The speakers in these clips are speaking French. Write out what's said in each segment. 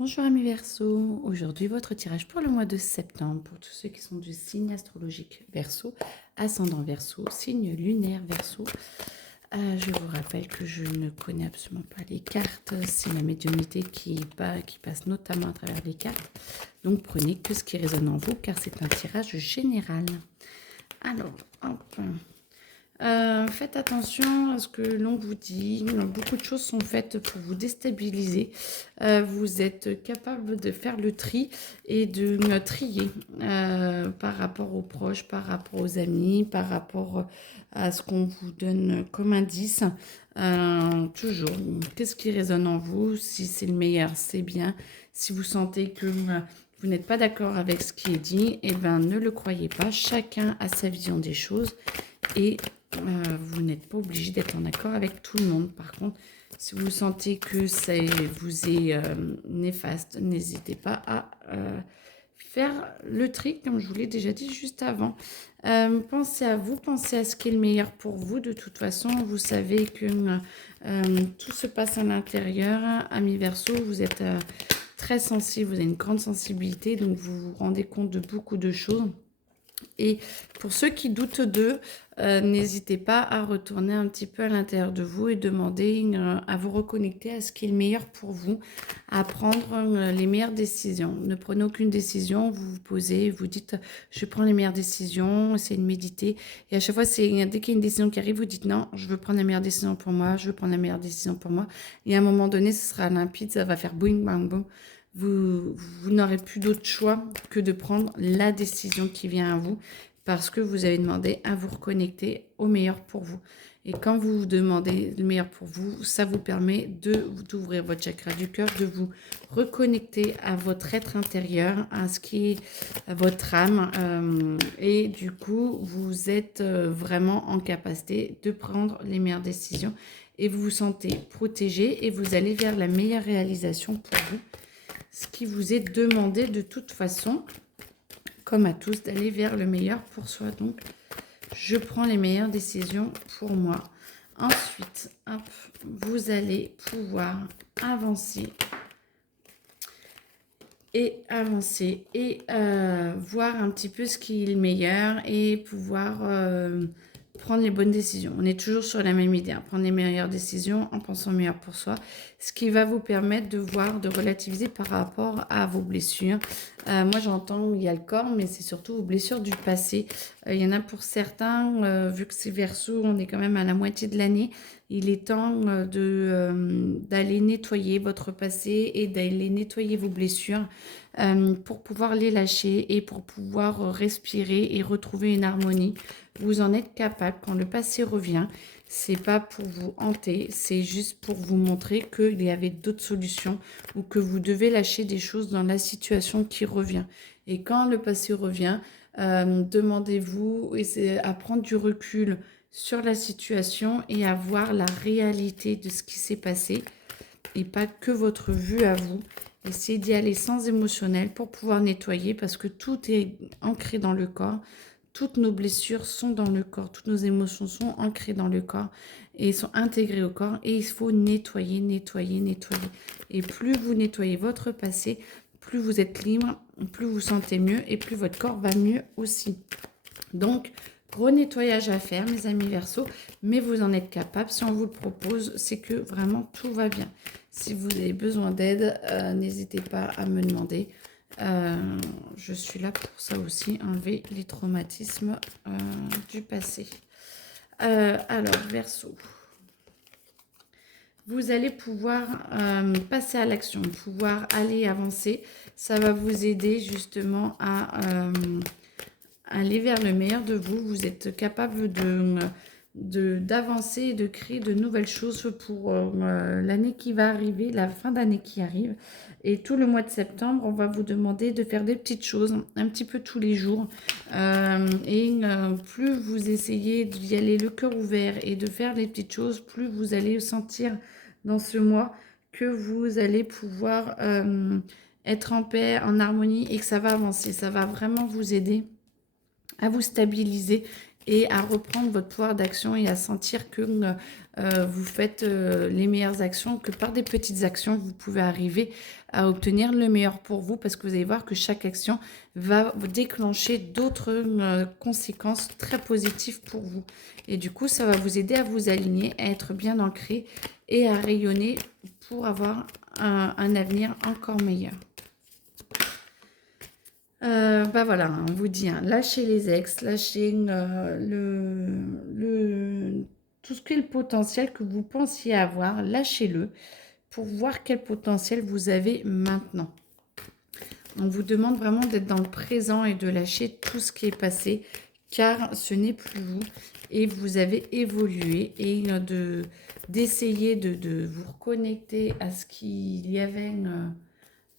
Bonjour amis Verseau, aujourd'hui votre tirage pour le mois de septembre, pour tous ceux qui sont du signe astrologique Verseau, ascendant Verseau, signe lunaire Verseau. Je vous rappelle que je ne connais absolument pas les cartes, c'est ma médiumnité qui passe notamment à travers les cartes. Donc prenez que ce qui résonne en vous car c'est un tirage général. Alors, hop. Faites attention à ce que l'on vous dit. Beaucoup de choses sont faites pour vous déstabiliser. Vous êtes capable de faire le tri et de trier par rapport aux proches, par rapport aux amis, par rapport à ce qu'on vous donne comme indice. Toujours, qu'est-ce qui résonne en vous? Si c'est le meilleur, c'est bien. Si vous sentez que vous n'êtes pas d'accord avec ce qui est dit, eh ben, ne le croyez pas. Chacun a sa vision des choses et vous n'êtes pas obligé d'être en accord avec tout le monde. Par contre, si vous sentez que ça vous est néfaste, n'hésitez pas à faire le tri, comme je vous l'ai déjà dit juste avant. Pensez à vous, pensez à ce qui est le meilleur pour vous. De toute façon, vous savez que tout se passe à l'intérieur. Amis Verseau, vous êtes très sensible, vous avez une grande sensibilité, donc vous vous rendez compte de beaucoup de choses. Et pour ceux qui doutent d'eux, n'hésitez pas à retourner un petit peu à l'intérieur de vous et demander à vous reconnecter à ce qui est le meilleur pour vous, à prendre les meilleures décisions. Ne prenez aucune décision, vous vous posez, vous dites je prends les meilleures décisions, essayez de méditer. Et à chaque fois, dès qu'il y a une décision qui arrive, vous dites non, je veux prendre la meilleure décision pour moi, je veux prendre la meilleure décision pour moi. Et à un moment donné, ce sera limpide, ça va faire boing, bang, boum. Vous n'aurez plus d'autre choix que de prendre la décision qui vient à vous parce que vous avez demandé à vous reconnecter au meilleur pour vous. Et quand vous vous demandez le meilleur pour vous, ça vous permet d'ouvrir votre chakra du cœur, de vous reconnecter à votre être intérieur, à ce qui est à votre âme. Et du coup, vous êtes vraiment en capacité de prendre les meilleures décisions et vous vous sentez protégé et vous allez vers la meilleure réalisation pour vous. Ce qui vous est demandé de toute façon, comme à tous, d'aller vers le meilleur pour soi. Donc, je prends les meilleures décisions pour moi. Ensuite, hop, vous allez pouvoir avancer et voir un petit peu ce qui est le meilleur et pouvoir prendre les bonnes décisions. On est toujours sur la même idée, hein, prendre les meilleures décisions en pensant meilleur pour soi, ce qui va vous permettre de voir, de relativiser par rapport à vos blessures. Moi, j'entends il y a le corps, mais c'est surtout vos blessures du passé. Il y en a pour certains, vu que c'est Verseau, on est quand même à la moitié de l'année. Il est temps d'aller nettoyer votre passé et d'aller nettoyer vos blessures pour pouvoir les lâcher et pour pouvoir respirer et retrouver une harmonie. Vous en êtes capable. Quand le passé revient, c'est pas pour vous hanter, c'est juste pour vous montrer qu'il y avait d'autres solutions ou que vous devez lâcher des choses dans la situation qui revient. Et quand le passé revient, demandez-vous à prendre du recul sur la situation et à voir la réalité de ce qui s'est passé et pas que votre vue à vous. Essayez d'y aller sans émotionnel pour pouvoir nettoyer parce que tout est ancré dans le corps. Toutes nos blessures sont dans le corps, toutes nos émotions sont ancrées dans le corps et sont intégrées au corps. Et il faut nettoyer, nettoyer, nettoyer. Et plus vous nettoyez votre passé, plus vous êtes libre, plus vous sentez mieux et plus votre corps va mieux aussi. Donc, gros nettoyage à faire, mes amis Verseau, mais vous en êtes capable. Si on vous le propose, c'est que vraiment tout va bien. Si vous avez besoin d'aide, n'hésitez pas à me demander. Je suis là pour ça aussi, enlever les traumatismes du passé. Alors, Verseau, vous allez pouvoir passer à l'action, pouvoir aller avancer. Ça va vous aider justement à aller vers le meilleur de vous. Vous êtes capable d'avancer et de créer de nouvelles choses pour l'année qui va arriver, la fin d'année qui arrive. Et tout le mois de septembre, on va vous demander de faire des petites choses, un petit peu tous les jours. Plus vous essayez d'y aller le cœur ouvert et de faire les petites choses, plus vous allez sentir dans ce mois que vous allez pouvoir être en paix, en harmonie et que ça va avancer. Ça va vraiment vous aider à vous stabiliser et à reprendre votre pouvoir d'action et à sentir que vous faites les meilleures actions, que par des petites actions, vous pouvez arriver à obtenir le meilleur pour vous parce que vous allez voir que chaque action va vous déclencher d'autres conséquences très positives pour vous. Et du coup, ça va vous aider à vous aligner, à être bien ancré et à rayonner pour avoir un avenir encore meilleur. Bah voilà, on vous dit, hein, lâchez les ex, lâchez tout ce qui est le potentiel que vous pensiez avoir, lâchez-le pour voir quel potentiel vous avez maintenant. On vous demande vraiment d'être dans le présent et de lâcher tout ce qui est passé, car ce n'est plus vous et vous avez évolué et d'essayer de vous reconnecter à ce qu'il y avait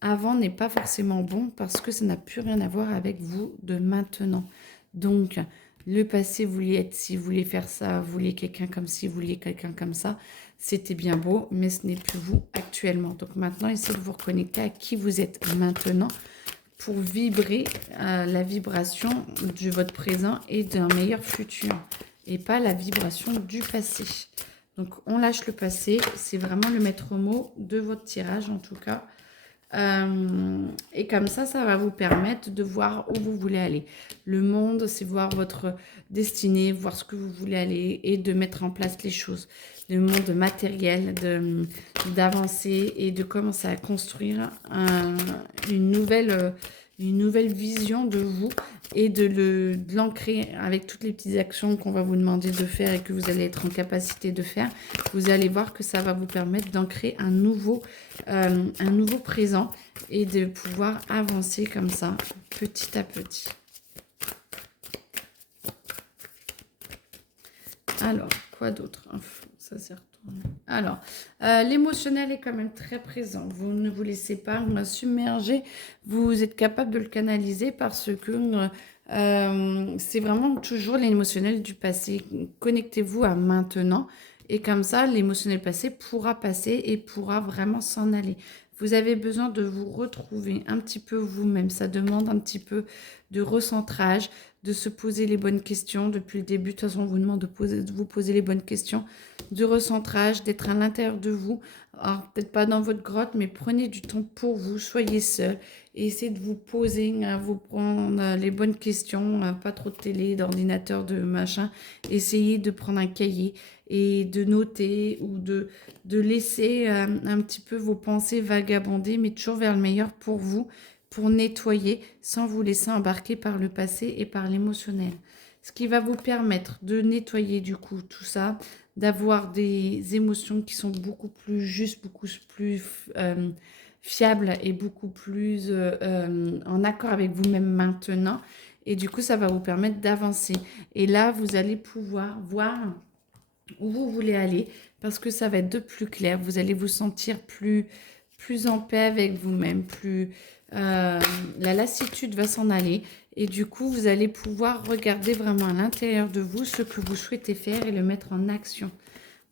avant n'est pas forcément bon parce que ça n'a plus rien à voir avec vous de maintenant. Donc, le passé, vous vouliez être ci, vous vouliez faire ça, vous vouliez quelqu'un comme ci, vous vouliez quelqu'un comme ça. C'était bien beau, mais ce n'est plus vous actuellement. Donc maintenant, essayez de vous reconnecter à qui vous êtes maintenant pour vibrer la vibration de votre présent et d'un meilleur futur et pas la vibration du passé. Donc, on lâche le passé. C'est vraiment le maître mot de votre tirage en tout cas. Et comme ça va vous permettre de voir où vous voulez aller. Le monde, c'est voir votre destinée, voir ce que vous voulez aller et de mettre en place les choses. Le monde matériel, d'avancer et de commencer à construire une nouvelle vision de vous et de l'ancrer avec toutes les petites actions qu'on va vous demander de faire et que vous allez être en capacité de faire. Vous allez voir que ça va vous permettre d'ancrer un nouveau présent et de pouvoir avancer comme ça, petit à petit. Alors, quoi d'autre? Ça s'est retourné. Alors, l'émotionnel est quand même très présent. Vous ne vous laissez pas submerger. Vous êtes capable de le canaliser parce que c'est vraiment toujours l'émotionnel du passé. Connectez-vous à maintenant. Et comme ça, l'émotionnel passé pourra passer et pourra vraiment s'en aller. Vous avez besoin de vous retrouver un petit peu vous-même. Ça demande un petit peu de recentrage, de se poser les bonnes questions. Depuis le début, de toute façon, on vous demande de vous poser les bonnes questions, de recentrage, d'être à l'intérieur de vous. Alors, peut-être pas dans votre grotte, mais prenez du temps pour vous, soyez seul et essayez de vous poser, vous prendre les bonnes questions, pas trop de télé, d'ordinateur, de machin. Essayez de prendre un cahier et de noter ou de laisser un petit peu vos pensées vagabonder, mais toujours vers le meilleur pour vous, pour nettoyer sans vous laisser embarquer par le passé et par l'émotionnel. Ce qui va vous permettre de nettoyer du coup tout ça, d'avoir des émotions qui sont beaucoup plus justes, beaucoup plus fiables et beaucoup plus en accord avec vous-même maintenant. Et du coup, ça va vous permettre d'avancer. Et là, vous allez pouvoir voir où vous voulez aller parce que ça va être de plus clair. Vous allez vous sentir plus en paix avec vous-même, la lassitude va s'en aller et du coup, vous allez pouvoir regarder vraiment à l'intérieur de vous ce que vous souhaitez faire et le mettre en action.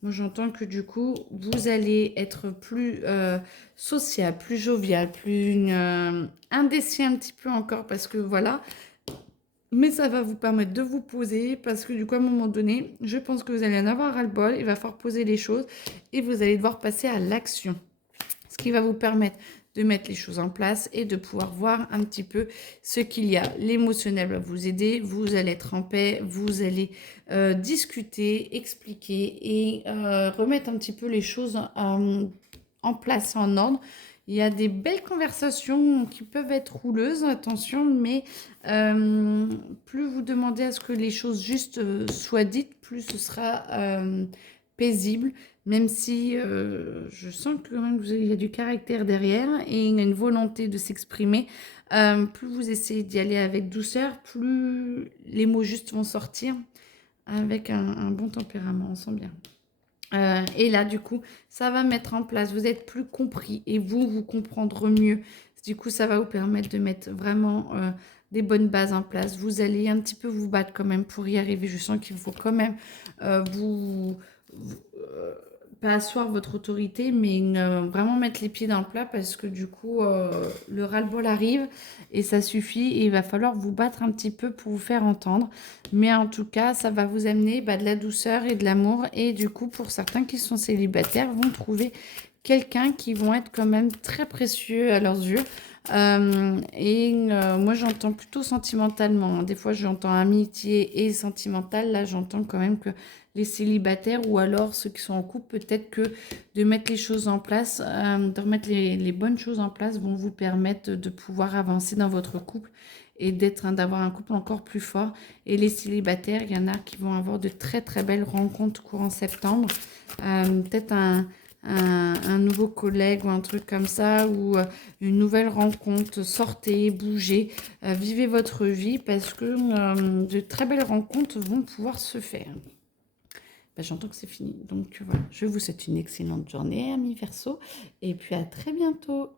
Moi, j'entends que du coup, vous allez être plus sociable, plus jovial, plus indécis un petit peu encore parce que voilà. Mais ça va vous permettre de vous poser parce que du coup, à un moment donné, je pense que vous allez en avoir ras-le-bol. Il va falloir poser les choses et vous allez devoir passer à l'action. Ce qui va vous permettre de mettre les choses en place et de pouvoir voir un petit peu ce qu'il y a. L'émotionnel va vous aider, vous allez être en paix, vous allez discuter, expliquer et remettre un petit peu les choses en place, en ordre. Il y a des belles conversations qui peuvent être houleuses, attention, mais plus vous demandez à ce que les choses justes soient dites, plus ce sera paisible, même si je sens que quand même il y a du caractère derrière et il y a une volonté de s'exprimer. Plus vous essayez d'y aller avec douceur, plus les mots justes vont sortir avec un bon tempérament, on sent bien. Et là, du coup, ça va mettre en place, vous êtes plus compris et vous comprendre mieux. Du coup, ça va vous permettre de mettre vraiment des bonnes bases en place. Vous allez un petit peu vous battre quand même pour y arriver. Je sens qu'il faut quand même vous pas asseoir votre autorité, mais vraiment mettre les pieds dans le plat parce que du coup, le ras-le-bol arrive et ça suffit et il va falloir vous battre un petit peu pour vous faire entendre. Mais en tout cas, ça va vous amener de la douceur et de l'amour et du coup, pour certains qui sont célibataires, vont trouver quelqu'un qui vont être quand même très précieux à leurs yeux. Moi, j'entends plutôt sentimentalement. Des fois, j'entends amitié et sentimental. Là, j'entends quand même que les célibataires ou alors ceux qui sont en couple, peut-être que de mettre les choses en place, de remettre les bonnes choses en place vont vous permettre de pouvoir avancer dans votre couple et d'avoir un couple encore plus fort. Et les célibataires, il y en a qui vont avoir de très très belles rencontres courant septembre. Peut-être un nouveau collègue ou un truc comme ça, ou une nouvelle rencontre. Sortez, bougez, vivez votre vie parce que de très belles rencontres vont pouvoir se faire. J'entends que c'est fini. Donc voilà, je vous souhaite une excellente journée, amis Verseau, et puis à très bientôt.